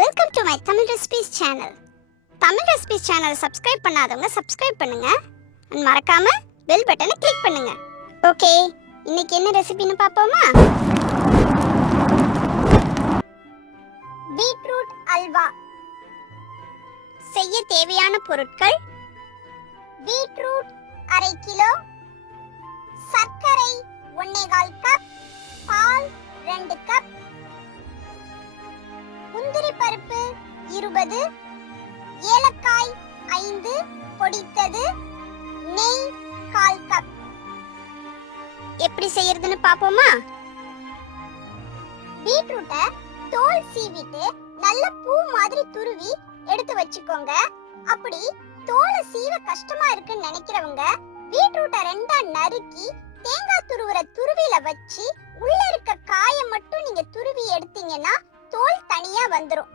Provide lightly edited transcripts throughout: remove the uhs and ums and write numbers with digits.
Welcome to my Tamil Recipes channel. Tamil Recipes channel subscribe பண்ணாதவங்க subscribe பண்ணுங்க and மறக்காம bell button click பண்ணுங்க. Okay, இன்னைக்கு என்ன ரெசிபின்னு பாப்போமா? பீட்ரூட் அல்வா. செய்ய தேவையான பொருட்கள்: பீட்ரூட் 1/2 கிலோ, சர்க்கரை 1/4 கப், பால் 2 கப், முந்திரி பருப்பு 20, ஏலக்காய் 5 பொடித்தது, நெய் 1/4 கப். எப்படி செய்யறதுன்னு பாப்போமா? பீட்ரூட்டை தோல் சீவிட்டு நல்ல பூ மாதிரி துருவி எடுத்து வச்சுக்கோங்க. அப்படி தோலை சீவ கஷ்டமா இருக்குன்னு நினைக்கிறவங்க பீட்ரூட்டை ரெண்டா நறுக்கி தேங்காய் துருவுற துருவில வச்சு உள்ள இருக்க காயை மட்டும் நீங்க துருவி எடுத்தீங்கன்னா தோல் தனியா வந்துரும்.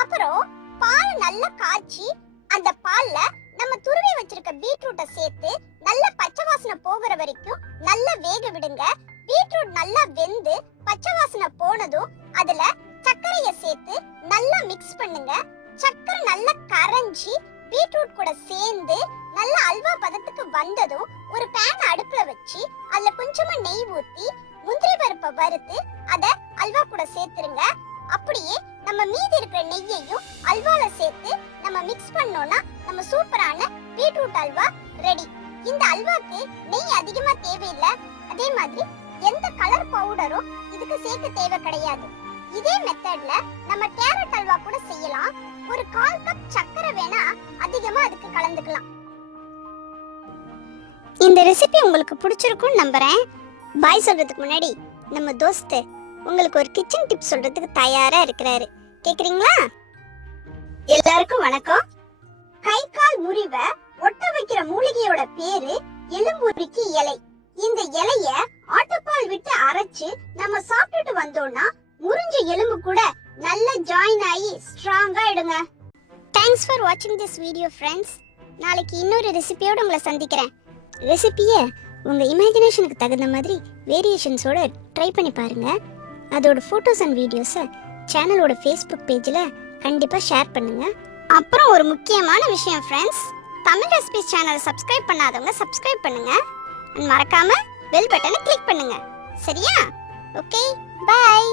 அப்புறம் பால் நல்லா காய்ச்சி அந்த பால்ல நம்ம துருவி வச்சிருக்க பீட்ரூட்டை சேர்த்து நல்ல பச்சை வாசனை போகிற வரைக்கும் நல்லா வேக விடுங்க. பீட்ரூட் நல்லா வெந்து பச்சை வாசனை போனதும் அதுல சர்க்கரையை சேர்த்து நல்லா மிக்ஸ் பண்ணுங்க. சர்க்கரை நல்லா கரைஞ்சி பீட்ரூட் கூட சேர்ந்து நல்ல அல்வா பதத்துக்கு வந்ததும் ஒரு பேன் அடுப்புல வச்சு அதுல கொஞ்சமா நெய் ஊத்தி முந்திரி பருப்பை வறுத்து அத அல்வா கூட சேர்த்துருங்க. அப்படியே நம்ம மீதி இருக்கிற நெய்யையும் அல்வால சேர்த்து நம்ம மிக்ஸ் பண்ணோம்னா நம்ம சூப்பரான பீட்ரூட் அல்வா ரெடி. இந்த அல்வாக்கு நெய் அதிகமா தேவையில்லை. அதே மாதிரி எந்த கலர் பவுடரும் இதுக்கு சேர்க்க தேவை கிடையாது. இதே மெத்தட்ல நம்ம கேரட் அல்வா கூட செய்யலாம். ஒரு 1/4 கப் சர்க்கரை வேணா அதிகமா அதுக்கு கலந்துக்கலாம். இந்த ரெசிபி உங்களுக்கு பிடிச்சிருக்கும்னு நம்புறேன். பாய் சொல்றதுக்கு முன்னாடி நம்ம தோஸ்து உங்களுக்கு ஒரு கிச்சன் டிப் சொல்றதுக்கு தயாரா இருக்கிறாரு. கேக்குறீங்களா? எல்லாருக்கும் வணக்கம். கை கால் முறிவை ஒட்ட வைக்கிற மூலிகையோட பேரு எலும்புரிக்கி இலை. இந்த இலைய ஆட்டுப்பால் விட்டு அரைச்சு நம்ம சாப்பிட்டுட்டு வந்தோம்னா முறிஞ்ச எலும்பு கூட நல்ல ஜாயின் ஆகி ஸ்ட்ராங்கா ஆயிடுங்க. தேங்க்ஸ் ஃபார் வாட்சிங் திஸ் வீடியோ ஃப்ரெண்ட்ஸ். நாளைக்கு இன்னொரு ரெசிபியோட உங்களை சந்திக்கிறேன். ரெசிபியை உங்க இமேஜினேஷனுக்கு தகுந்த மாதிரி வேரியேஷன்ஸோட ட்ரை பண்ணி பாருங்க. அதோட ஃபோட்டோஸ் அண்ட் வீடியோஸை சேனலோட ஃபேஸ்புக் பேஜில் கண்டிப்பாக ஷேர் பண்ணுங்க. அப்புறம் ஒரு முக்கியமான விஷயம் ஃப்ரெண்ட்ஸ், தமிழ் ரெசிபிஸ் சேனலை சப்ஸ்கிரைப் பண்ணாதவங்க சப்ஸ்கிரைப் பண்ணுங்க. மறக்காம பெல் பட்டனை கிளிக் பண்ணுங்க. சரியா? Okay, by.